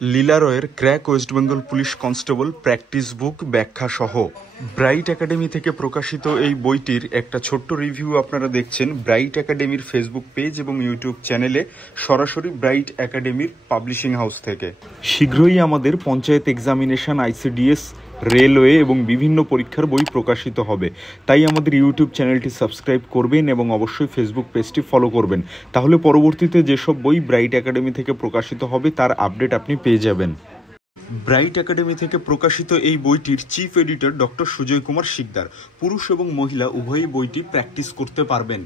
লীলা রয়ের crack West Bengal police constable practice বুক ব্যাখ্যা সহ ব্রাইট একাডেমি থেকে প্রকাশিত এই বইটির একটা ছোট্ট রিভিউ আপনারা দেখছেন ব্রাইট একাডেমির ফেসবুক পেজ এবং ইউটিউব চ্যানেলে, সরাসরি ব্রাইট একাডেমির পাবলিশিং হাউস থেকে। শীঘ্রই আমাদের পঞ্চায়েত এক্সামিনেশন, আইসিডিএস, রেলওয়ে এবং বিভিন্ন পরীক্ষার বই প্রকাশিত হবে। তাই আমাদের ইউটিউব চ্যানেলটি সাবস্ক্রাইব করবেন এবং অবশ্যই ফেসবুক পেজটি ফলো করবেন। তাহলে পরবর্তীতে যেসব বই ব্রাইট একাডেমি থেকে প্রকাশিত হবে তার আপডেট আপনি পেয়ে যাবেন। ব্রাইট একাডেমি থেকে প্রকাশিত এই বইটির chief editor doctor Sujoy Kumar Sikdar. পুরুষ এবং মহিলা উভয়ই বইটি প্র্যাকটিস করতে পারবেন।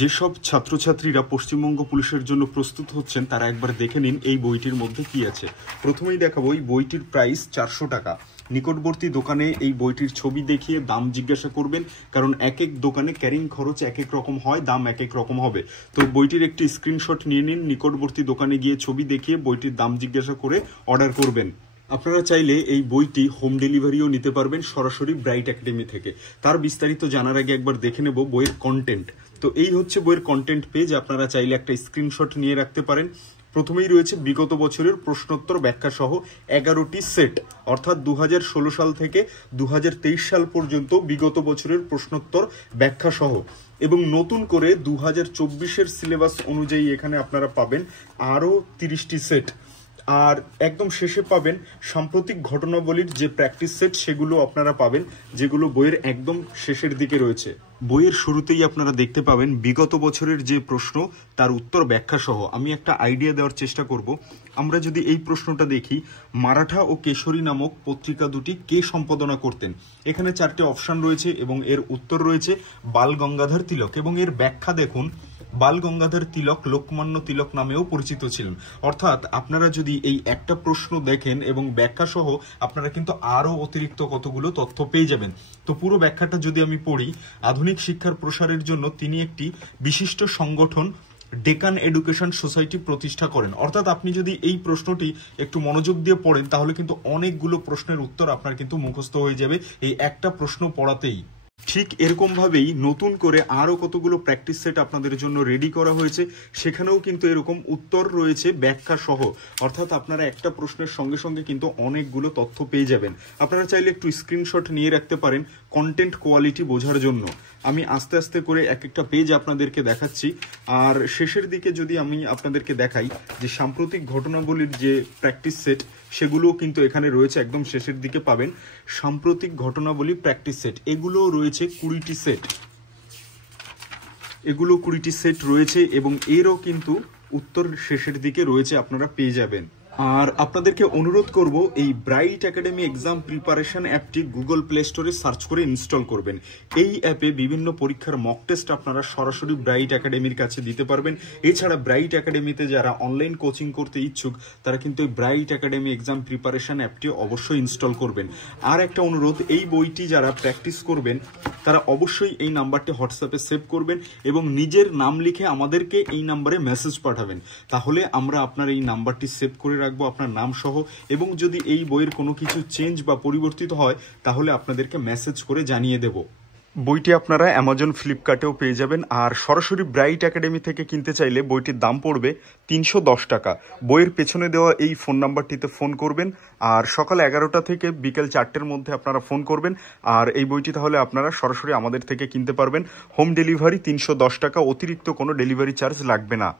যেসব ছাত্রছাত্রীরা পশ্চিমবঙ্গ পুলিশের জন্য প্রস্তুত হচ্ছেন তারা একবার দেখে নিন এই বইটির মধ্যে কি আছে। প্রথমেই দেখাবো এই বইটির প্রাইস 400 টাকা। নিকটবর্তী দোকানে এই বইটির ছবি দেখিয়ে দাম জিজ্ঞাসা করবেন, কারণ এক এক দোকানে ক্যারিং খরচ এক এক রকম হয়, দাম এক এক রকম হবে। তো বইটির একটি স্ক্রিনশট নিয়ে নিন, নিকটবর্তী দোকানে গিয়ে ছবি দেখিয়ে বইটির দাম জিজ্ঞাসা করে অর্ডার করবেন। আপনারা চাইলে এই বইটি হোম ডেলিভারিও নিতে পারবেন সরাসরি ব্রাইট একাডেমি থেকে। তার বিস্তারিত জানার আগে একবার দেখে নেব বইয়ের কন্টেন্ট। তো এই হচ্ছে বইয়ের কন্টেন্ট পেজ। আপনারা চাইলে একটা স্ক্রিনশট নিয়ে রাখতে পারেন। প্রথমেই রয়েছে বিগত বছরের প্রশ্নোত্তর ব্যাখ্যা সহ 11টি সেট, অর্থাৎ 2016 সাল থেকে 2023 সাল পর্যন্ত বিগত বছরের প্রশ্নোত্তর ব্যাখ্যা সহ, এবং নতুন করে 2024-এর সিলেবাস অনুযায়ী এখানে আপনারা পাবেন আরও 30টি সেট। আর একদম শেষে পাবেন সাম্প্রতিক ঘটনাবলীর যে প্র্যাকটিস সেট, সেগুলো আপনারা পাবেন, যেগুলো বইয়ের একদম শেষের দিকে রয়েছে। বইয়ের শুরুতেই আপনারা দেখতে পাবেন বিগত বছরের যে প্রশ্ন তার উত্তর ব্যাখ্যা সহ। আমি একটা আইডিয়া দেওয়ার চেষ্টা করব। আমরা যদি এই প্রশ্নটা দেখি, মারাঠা ও কেশরী নামক পত্রিকা দুটি কে সম্পাদনা করতেন? এখানে 4টে অপশন রয়েছে এবং এর উত্তর রয়েছে বাল গঙ্গাধর তিলক, এবং এর ব্যাখ্যা দেখুন, বাল গঙ্গাধর তিলক লোকমান্য তিলক নামেও পরিচিত ছিলেন। অর্থাৎ আপনারা যদি এই একটা প্রশ্ন দেখেন এবং ব্যাখ্যা সহ, আপনারা কিন্তু আরো অতিরিক্ত কতগুলো তথ্য পেয়ে যাবেন। তো পুরো ব্যাখ্যাটা যদি আমি পড়ি, আধুনিক শিক্ষার প্রসারের জন্য তিনি একটি বিশিষ্ট সংগঠন ডেকান এডুকেশন সোসাইটি প্রতিষ্ঠা করেন। অর্থাৎ আপনি যদি এই প্রশ্নটি একটু মনোযোগ দিয়ে পড়েন তাহলে কিন্তু অনেকগুলো প্রশ্নের উত্তর আপনার কিন্তু মুখস্থ হয়ে যাবে এই একটা প্রশ্ন পড়াতেই। ঠিক এরকম ভাবেই নতুন করে আরো কতগুলো প্র্যাকটিস সেট আপনাদের জন্য রেডি করা হয়েছে, সেখানেও কিন্তু এরকম উত্তর রয়েছে ব্যাখ্যা সহ। অর্থাৎ আপনারা একটা প্রশ্নের সঙ্গে সঙ্গে কিন্তু অনেকগুলো তথ্য পেয়ে যাবেন। আপনারা চাইলে একটু স্ক্রিনশট নিয়ে রাখতে পারেন কন্টেন্ট কোয়ালিটি বোঝার জন্য। আমি আস্তে আস্তে করে এক একটা পেজ আপনাদেরকে দেখাচ্ছি। আর শেষের দিকে যদি আমি আপনাদেরকে দেখাই যে সাম্প্রতিক ঘটনাবলীর যে প্র্যাকটিস সেট, সেগুলোও কিন্তু এখানে রয়েছে, একদম শেষের দিকে পাবেন সাম্প্রতিক ঘটনাবলী প্র্যাকটিস সেট। এগুলো রয়েছে 20টি সেট, এগুলো 20টি সেট রয়েছে এবং এরও কিন্তু উত্তর শেষের দিকে রয়েছে, আপনারা পেয়ে যাবেন। আর আপনাদেরকে অনুরোধ করব এই ব্রাইট একাডেমি এক্সাম প্রিপারেশন অ্যাপটি গুগল প্লে স্টোরে সার্চ করে ইনস্টল করবেন। এই অ্যাপে বিভিন্ন পরীক্ষার মক টেস্ট আপনারা সরাসরি ব্রাইট একাডেমির কাছে দিতে পারবেন। এছাড়া ব্রাইট একাডেমিতে যারা অনলাইন কোচিং করতে ইচ্ছুক তারা কিন্তু এই ব্রাইট একাডেমি এক্সাম প্রিপারেশন অ্যাপটি অবশ্যই ইনস্টল করবেন। আর একটা অনুরোধ, এই বইটি যারা প্র্যাকটিস করবেন তারা অবশ্যই এই নাম্বারটি হোয়াটসঅ্যাপে সেভ করবেন এবং নিজের নাম লিখে আমাদেরকে এই নাম্বারে মেসেজ পাঠাবেন। তাহলে আমরা আপনার এই নাম্বারটি সেভ করে রাখবো আপনার নাম সহ, এবং যদি এই বইয়ের কোনো কিছু চেঞ্জ বা পরিবর্তিত হয় তাহলে আপনাদেরকে মেসেজ করে জানিয়ে দেব। বইটি আপনারা অ্যামাজন, ফ্লিপকার্টেও পেয়ে যাবেন। আর সরাসরি ব্রাইট একাডেমি থেকে কিনতে চাইলে বইটির দাম পড়বে 310 টাকা। বইয়ের পেছনে দেওয়া এই ফোন নাম্বারটিতে ফোন করবেন, আর সকাল 11টা থেকে বিকেল 4টের মধ্যে আপনারা ফোন করবেন। আর এই বইটি তাহলে আপনারা সরাসরি আমাদের থেকে কিনতে পারবেন। হোম ডেলিভারি 310 টাকা, অতিরিক্ত কোনো ডেলিভারি চার্জ লাগবে না।